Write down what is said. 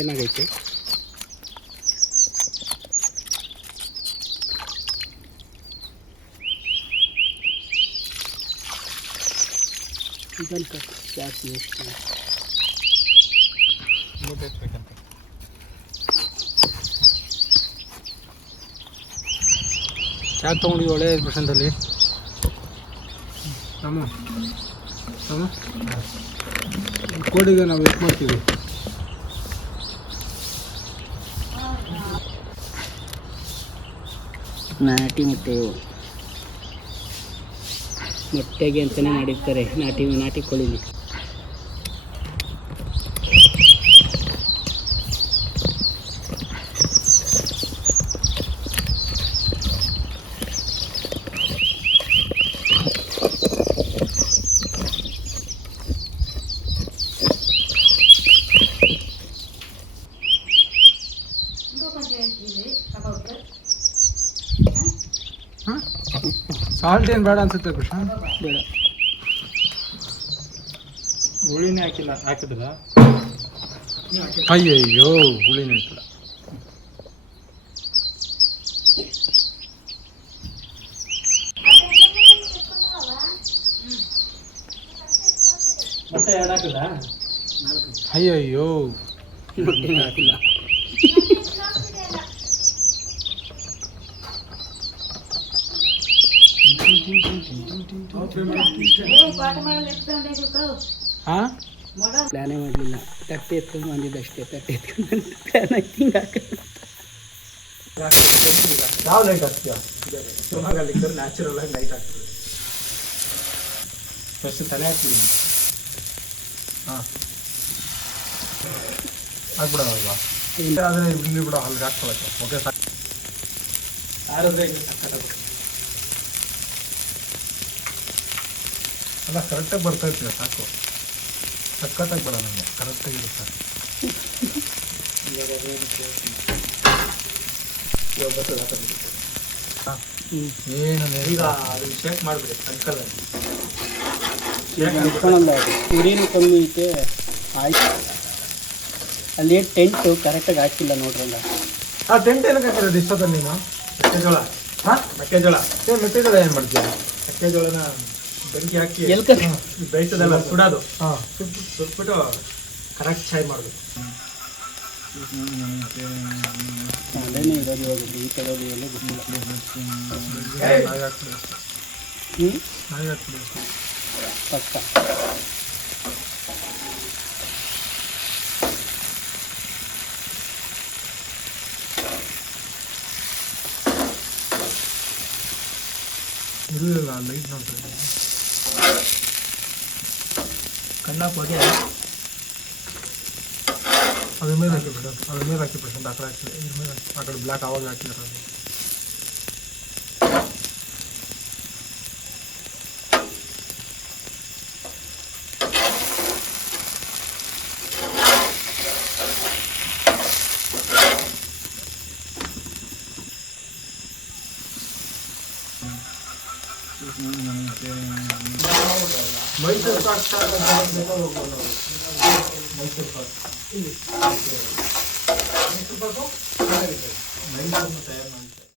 ಏನಾಗೈತೆ ಇದನ್ನು ಜಾಸ್ತಿ ಬೇಕಂತ ಚಾ ತೊಗೊಂಡು ಒಳ್ಳೆ ಪ್ರಶಾಂತಲ್ಲಿ ನಮ್ಮ ಕೋಡಿಗೆ ನಾವು ವೇಟ್ ಮಾಡ್ತೀವಿ. ನಾಟಿ ಮೊಟ್ಟೆಗೆ ಅಂತಲೇ ಮಾಡಿರ್ತಾರೆ ನಾಟಿ ಕೋಳಿಲಿ. ಸಾಲ್ಟ್ ಏನು ಬೇಡ ಅನ್ಸುತ್ತೆ ಪ್ರಶಾಂತ್? ಬೇಡ, ಹುಳಿನೇ ಹಾಕಿದ್ರ ಅಯ್ಯಯ್ಯೋ ಹುಳಿನೇ ಹಾಕಿಲ್ಲ. ಮೊಟ್ಟೆ ಎರಡು ಹಾಕಿಲ್ಲ, ಅಯ್ಯಯ್ಯೋ ಮೊಟ್ಟೆನೇ ಹಾಕಿಲ್ಲ. ಪ್ಲಾನೇ ಮಾಡಲಿಲ್ಲ, ತಟ್ಟೆ ಎತ್ಕೊಂಡು ಬಂದಿದ್ದಷ್ಟೇ. ತಟ್ಟೆ ಎತ್ಕೊಂಡು ಪ್ಲಾನ್ ಹಿಂಗೆ ಯಾವ ಲೈಟ್ ಹಾಕ್ತೀಯ? ಶಿವಮೊಗ್ಗಲ್ಲಿ ನ್ಯಾಚುರಲ್ ಆಗಿ ಲೈಟ್ ಆಗ್ತದೆ. ಫಸ್ಟ್ ತಲೆ ಹಾಕ್ಬಿಡಿ. ಹಾಂ ಹಾಕ್ಬಿಡೋದಲ್ವಾ? ಆದರೆ ಇಲ್ಲಿ ಬಿಡೋ ಅಲ್ಲಿಗೆ ಹಾಕ್ಕೊಳಕ್ಕೆ. ಓಕೆ ಸಾಕು. ಯಾರಾದ್ರೆ ಸಕ್ಕತ್ತಾಗುತ್ತೆ. ಅಲ್ಲ ಕರೆಕ್ಟಾಗಿ ಬರ್ತಾ ಇರ್ತೀವಿ, ಸಾಕು. ಸಕ್ಕತ್ತಾಗಿ ಬೇಡ ನನಗೆ, ಕರೆಕ್ಟಾಗಿರುತ್ತೆ. ಏನು ಈಗ ಅದನ್ನು ಶೇಕ್ ಮಾಡಿಬಿಡಿ ಅಂಕಲಲ್ಲಿ. ಉರಿನೂ ಕಮ್ಮಿ ಐತೆ. ಆಯ್ತು, ಅಲ್ಲಿ ಟೆಂಟು ಕರೆಕ್ಟಾಗಿ ಹಾಕಿಲ್ಲ ನೋಡ್ರಲ್ಲ. ಆ ಟೆಂಟ್ ಏನಕ್ಕೆ ಹಾಕಿರೋದು ಇಷ್ಟೊತ್ತಲ್ಲಿ ನೀನು? ಮೆಕ್ಕೆಜೋಳ. ಹಾಂ ಮೆಕ್ಕೆಜೋಳ ಏನು ಮಾಡ್ತೀಯ? ಮೆಕ್ಕೆಜೋಳನ ಬೆಂಕಿ ಹಾಕಿ ಬೇಯಿಸೋದೆಲ್ಲ ಸುಡೋದು. ಹಾಂ ಸುಟ್ಬಿಟ್ಟು ಕರೆಕ್ಟ್ ಚಾಯ್ ಮಾಡಬೇಕು. ಅದೇನೇ ಇರೋದು ಇವಾಗ ಈ ಕಡೆಯಲ್ಲಿ ಎಲ್ಲ ಗೊತ್ತಿಲ್ಲ. ಪಕ್ಕ ಇರಲಿಲ್ಲ ಲೈಟ್ ನೋಡ್ತಾ ಕಣ್ಣಾಕ್ ಹೋಗಿ ಅದ್ರ ಮೇಲೆ ಹಾಕಿ ಬಿಡು. ಅದ್ರ ಮೇಲೆ ಹಾಕಿ ಪ್ರಶಾಂತ್. ಆ ಕಡೆ ಹಾಕಿ, ಇದ್ರ ಮೇಲೆ ಹಾಕಿ. ಆ ಕಡೆ ಬ್ಲ್ಯಾಕ್ ಆವಾಗ ಹಾಕಿರೋದು. ಮೈಸೂರು ಪಾಕ್ ಮೈಸೂರು ಪಾಕ್ ಮೈಸೂರು ಪಾಕು ಮೈಸೂರು ತಯಾರು